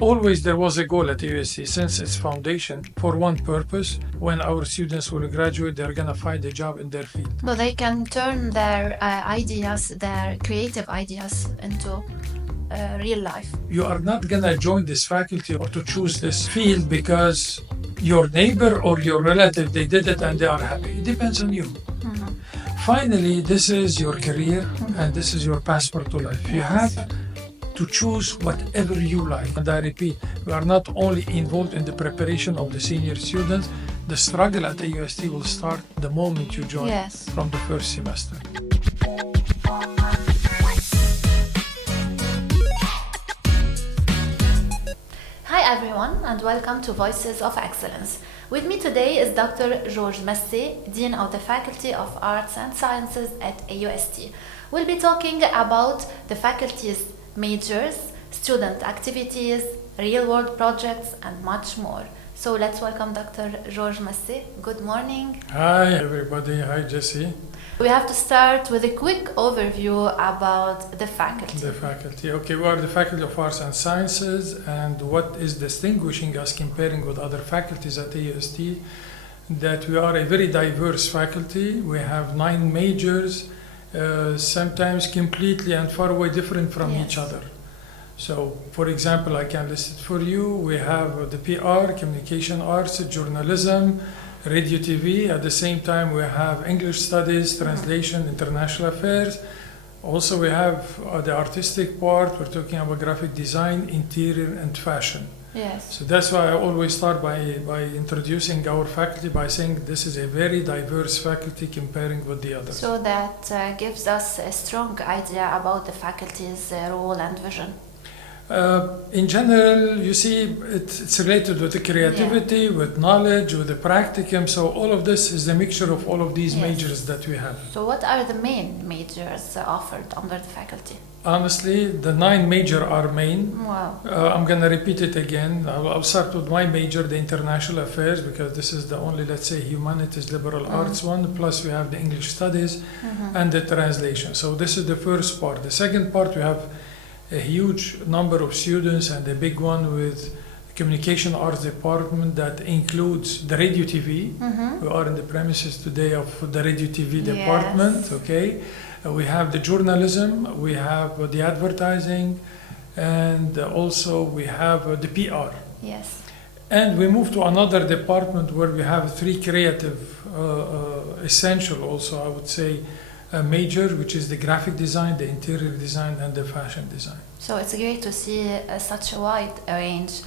Always there was a goal at AUST since its foundation for one purpose. When our students will graduate, they're going to find a job in their field. So they can turn their ideas, their creative ideas into real life. You are not going to join this faculty or to choose this field because your neighbor or your relative, they did it and they are happy. It depends on you. Finally, this is your career and this is your passport to life. You have to choose whatever you like. And I repeat, we are not only involved in the preparation of the senior students, the struggle at AUST will start the moment you join from the first semester. Hi everyone and welcome to Voices of Excellence. With me today is Dr. Georges Masse, Dean of the Faculty of Arts and Sciences at AUST. We'll be talking about the faculty's majors, student activities, real-world projects, and much more. So let's welcome Dr. Georges Masse. Good morning. Hi everybody. Hi Jessy. We have to start with a quick overview about the faculty. The faculty. Okay, we are the Faculty of Arts and Sciences, and what is distinguishing us comparing with other faculties at AUST, that we are a very diverse faculty. We have 9 majors, sometimes completely and far away different from each other. So, for example, I can list it for you. We have the PR, Communication Arts, Journalism, Radio TV. At the same time, we have English Studies, Translation, International Affairs. Also, we have the artistic part. We're talking about graphic design, interior, and fashion. Yes. So that's why I always start by introducing our faculty by saying this is a very diverse faculty comparing with the others. So that gives us a strong idea about the faculty's role and vision. In general, you see, it's related with the creativity, with knowledge, with the practicum. So all of this is a mixture of all of these majors that we have. So what are the main majors offered under the faculty? Honestly, the 9 major are main. Wow. I'm going to repeat it again. I'll start with my major, the International Affairs, because this is the only, let's say, humanities, liberal arts one. Plus we have the English Studies and the translation. So this is the first part. The second part, we have a huge number of students and a big one with Communication Arts Department that includes the Radio TV. We are in the premises today of the Radio TV department. Okay, we have the journalism, we have the advertising, and also we have the PR. Yes. And we move to another department where we have 3 creative, essential also, I would say, a major, which is the graphic design, the interior design, and the fashion design. So it's great to see such a wide range,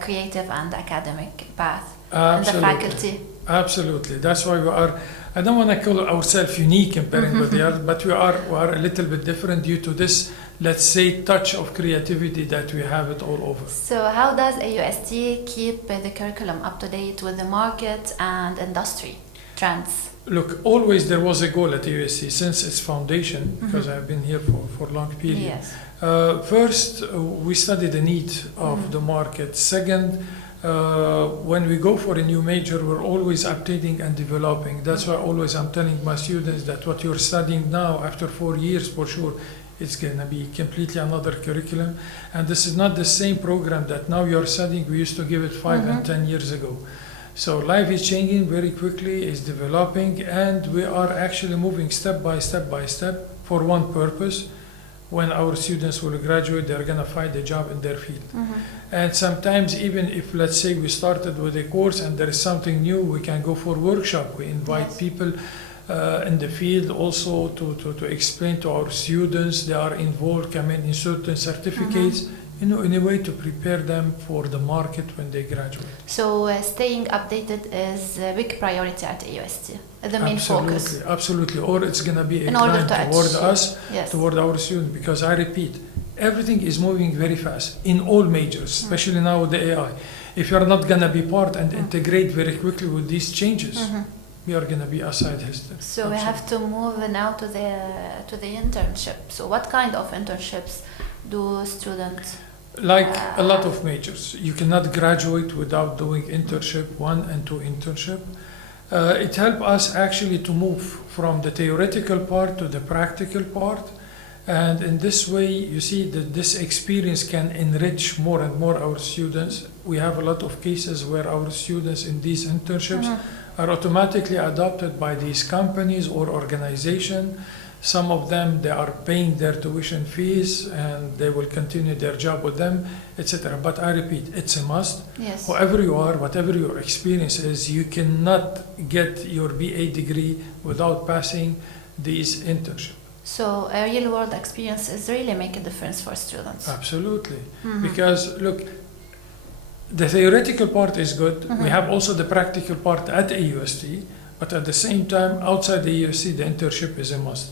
creative and academic path in the faculty. Absolutely. That's why we are, I don't want to call ourselves unique comparing with the others, but we are a little bit different due to this, let's say, touch of creativity that we have it all over. So how does AUST keep the curriculum up to date with the market and industry trends? Look, always there was a goal at AUST since its foundation, because I've been here for a long period. Yes. First, we study the need of the market. Second, when we go for a new major, we're always updating and developing. That's why always I'm telling my students that what you're studying now, after 4 years for sure, it's going to be completely another curriculum. And this is not the same program that now you're studying. We used to give it 5 and 10 years ago. So life is changing very quickly, is developing, and we are actually moving step by step for one purpose. When our students will graduate, they're going to find a job in their field. And sometimes even if, let's say, we started with a course and there is something new, we can go for workshop. We invite people in the field also to explain to our students. They are involved, come in certain certificates, in a way to prepare them for the market when they graduate. So staying updated is a big priority at AUST, the main focus. Absolutely, or it's going to be a plan toward us, yes, toward our students, because I repeat, everything is moving very fast in all majors, especially now with the AI. If you're not going to be part and integrate very quickly with these changes, we are going to be aside history. So we have to move now to the internship. So what kind of internships do students? Like a lot of majors, you cannot graduate without doing internship 1 and 2 internship. It helped us actually to move from the theoretical part to the practical part. And in this way, you see that this experience can enrich more and more our students. We have a lot of cases where our students in these internships are automatically adopted by these companies or organizations. Some of them, they are paying their tuition fees and they will continue their job with them, etc. But I repeat, it's a must. Yes. Whoever you are, whatever your experience is, you cannot get your BA degree without passing these internships. So a real world experiences really make a difference for students. Absolutely. Because look, the theoretical part is good. We have also the practical part at AUST, but at the same time, outside the AUST, the internship is a must.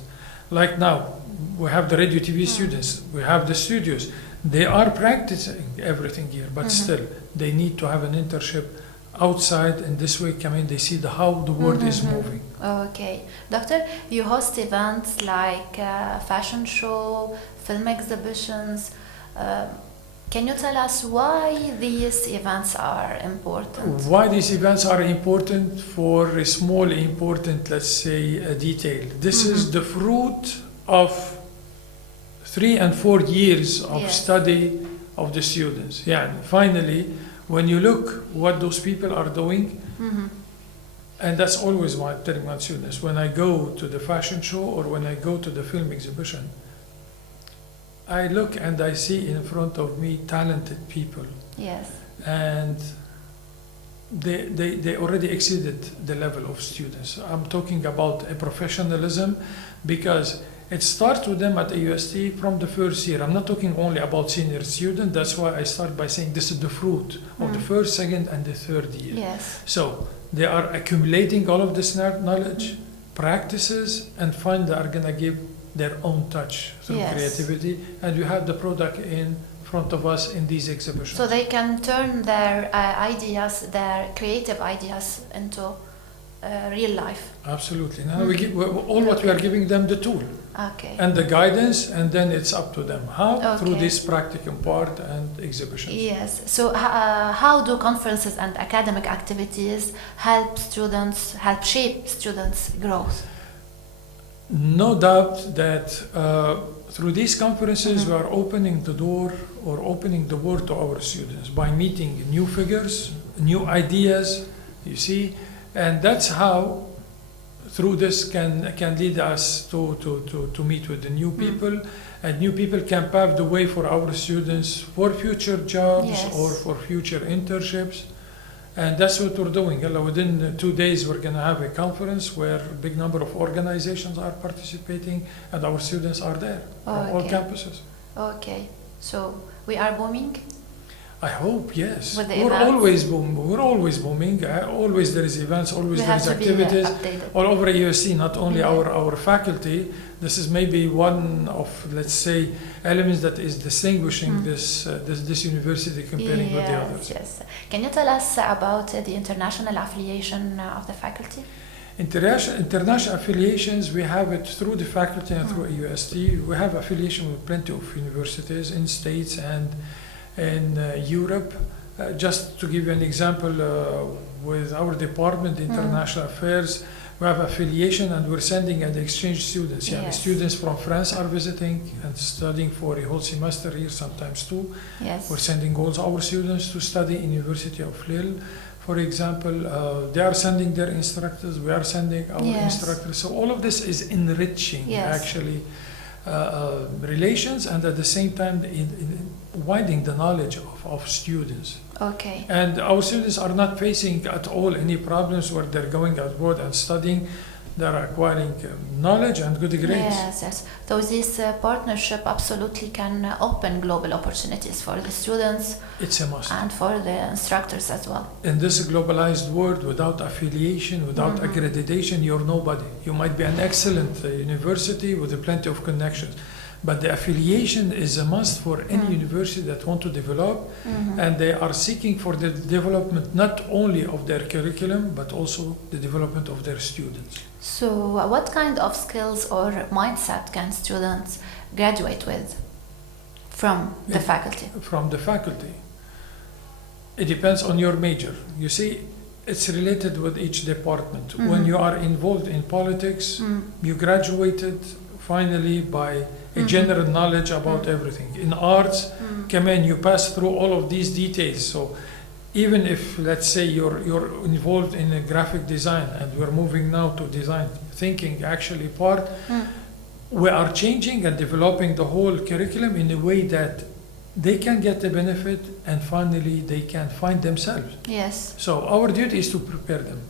Like now, we have the radio TV students, we have the studios. They are practicing everything here, but still, they need to have an internship outside, and this way they see how the world is moving. Okay. Doctor, you host events like fashion show, film exhibitions. Can you tell us why these events are important? Why these events are important for a small important, let's say, detail. This is the fruit of 3 and 4 years of study of the students. Yeah, finally, when you look what those people are doing, and that's always what I'm telling my students, when I go to the fashion show or when I go to the film exhibition, I look and I see in front of me talented people. Yes. And they already exceeded the level of students. I'm talking about a professionalism because it starts with them at AUST from the first year. I'm not talking only about senior students. That's why I start by saying this is the fruit of the first, second, and the third year. Yes. So they are accumulating all of this knowledge, practices, and finally are going to give their own touch through creativity. And we have the product in front of us in these exhibitions. So they can turn their ideas, their creative ideas into real life. Absolutely. Now we give what we are giving them the tool. Okay. And the guidance, and then it's up to them. How? Okay. Through this practicum part and exhibitions. Yes. So how do conferences and academic activities help shape students' growth? No doubt that through these conferences we are opening the door or opening the world to our students by meeting new figures, new ideas, you see, and that's how through this can lead us to meet with the new people, and new people can pave the way for our students for future jobs or for future internships. And that's what we're doing. Within 2 days, we're going to have a conference where a big number of organizations are participating, and our students are there from all campuses. Okay, so we are booming? I hope, yes. We're always booming. We're always booming. Always there is events, always there is activities. All over AUST, not only our faculty. This is maybe one of, let's say, elements that is distinguishing this university comparing with the others. Yes. Can you tell us about the international affiliation of the faculty? International affiliations, we have it through the faculty and through AUST. We have affiliation with plenty of universities in States and in Europe. Just to give you an example, with our department, International Affairs, we have affiliation and we're sending and exchange students. Yeah, the students from France are visiting and studying for a whole semester here, sometimes 2. Yes. We're sending also our students to study in University of Lille. For example, they are sending their instructors, we are sending our instructors. So all of this is enriching actually relations, and at the same time widening the knowledge of students. Okay. And our students are not facing at all any problems where they're going abroad and studying. They're acquiring knowledge and good grades. Yes. So this partnership absolutely can open global opportunities for the students. It's a must. And for the instructors as well. In this globalized world, without affiliation, without accreditation, you're nobody. You might be an excellent university with plenty of connections, but the affiliation is a must for any university that want to develop, and they are seeking for the development not only of their curriculum, but also the development of their students. So what kind of skills or mindset can students graduate with from the faculty? From the faculty. It depends on your major. You see, it's related with each department. When you are involved in politics, you graduated finally by a general knowledge about everything. In arts, come in, you pass through all of these details. So even if, let's say, you're involved in a graphic design, and we're moving now to design thinking actually part, we are changing and developing the whole curriculum in a way that they can get the benefit and finally they can find themselves. Yes. So our duty is to prepare them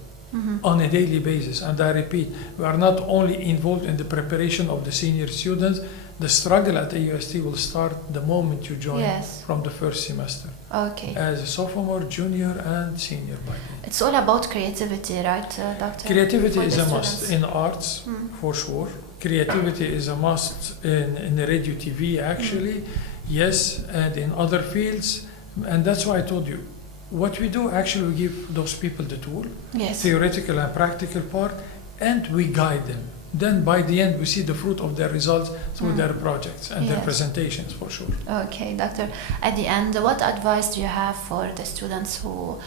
on a daily basis. And I repeat, we are not only involved in the preparation of the senior students, the struggle at AUST will start the moment you join from the first semester. Okay. As a sophomore, junior, and senior by then. It's all about creativity, right, Doctor? Creativity is a students. must in arts, for sure. Creativity is a must in the radio TV, actually. Yes, and in other fields. And that's why I told you, what we do, actually, we give those people the tool, theoretical and practical part, and we guide them. Then by the end, we see the fruit of their results through their projects and their presentations, for sure. Okay, Doctor. At the end, what advice do you have for the students who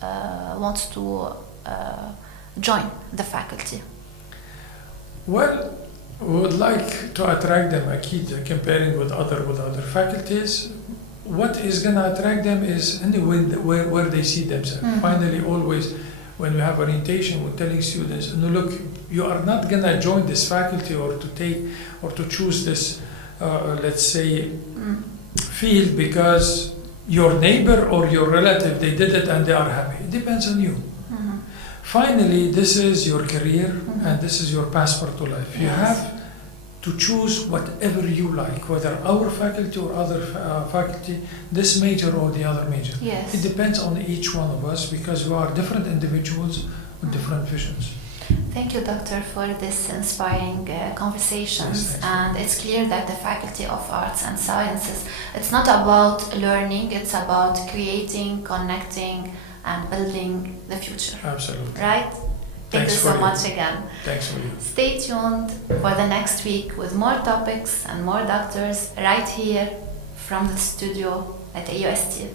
want to join the faculty? Well, we would like to attract them, comparing with other faculties. What is going to attract them is where they see themselves. Finally, always, when we have orientation, we're telling students, no, look, you are not going to join this faculty or to take or to choose this, let's say, field because your neighbor or your relative, they did it and they are happy. It depends on you. Finally, this is your career and this is your passport to life. You have to choose whatever you like, whether our faculty or other faculty, this major or the other major. Yes. It depends on each one of us because we are different individuals with different visions. Thank you, Doctor, for this inspiring conversations. Yes, and it's clear that the Faculty of Arts and Sciences, it's not about learning, it's about creating, connecting, and building the future. Absolutely. Right? Thank you so much again. Thanks for you. Stay tuned for the next week with more topics and more doctors right here from the studio at AUST.